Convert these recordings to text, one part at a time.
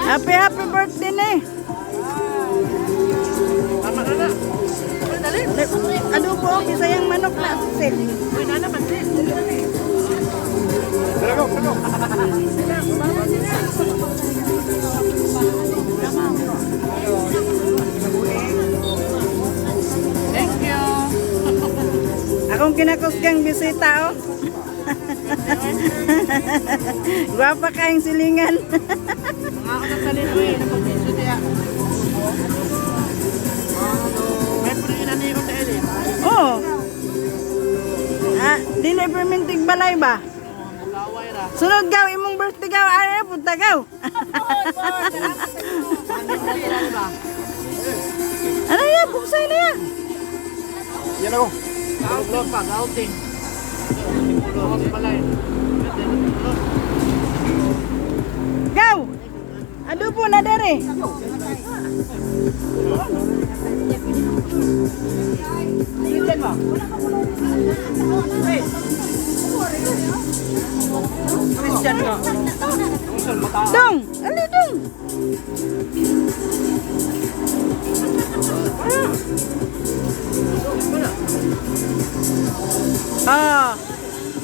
Happy birthday ni. Ano po, Bisayang manok na sil. Thank you. Akong kinakusgang bisita, oh. Guwapa kayong silingan. Mga ako ng salino eh. Napag-isyo niya. May purinan niyo ko sa elin. Oh. Dili perminting balay ba? Magaway ra. Sunod gaw, imong birthday gaw, ay punta gaw. Ano yan? Buksay na yan. Yan ako. Gauting pa, gauting. Simulo, balay. Gaw! Ado po na dere. Christian ka. Dong! Ali dong!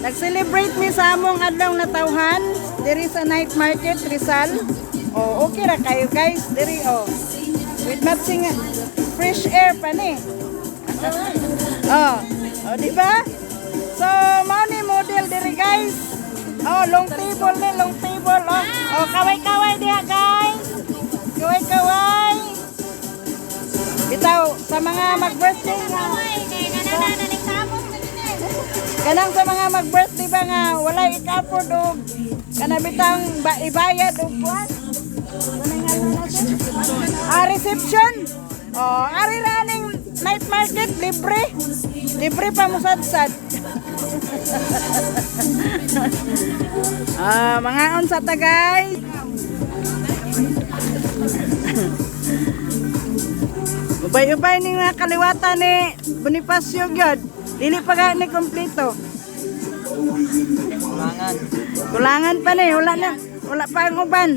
Nag-celebrate mi sa among adlaw na tawhan diri sa night market Rizal. Oh, okay ra kayo guys diri oh. With matching fresh air pa ni. Oh, di ba? So, mao ni model diri guys. Oh, long table ni, long table oh. Oh, kaway-kaway diha guys. Kaway-kaway. Bitaw sa mga mag-birthday nga. Kanang sa mga mag-birthday ba nga wala ika-afford og kana bitang ibayad og buwan. Reception. Oh, ari raning night market libre. Libre pa mo sad-sad. Mga unsa ta guys. Ubay-ubay ni nga kaliwatan ni Bonifacio gyud. Dili pa ga ni kompleto. Kulangan. Kulangan pa ni, wala pa ang uban.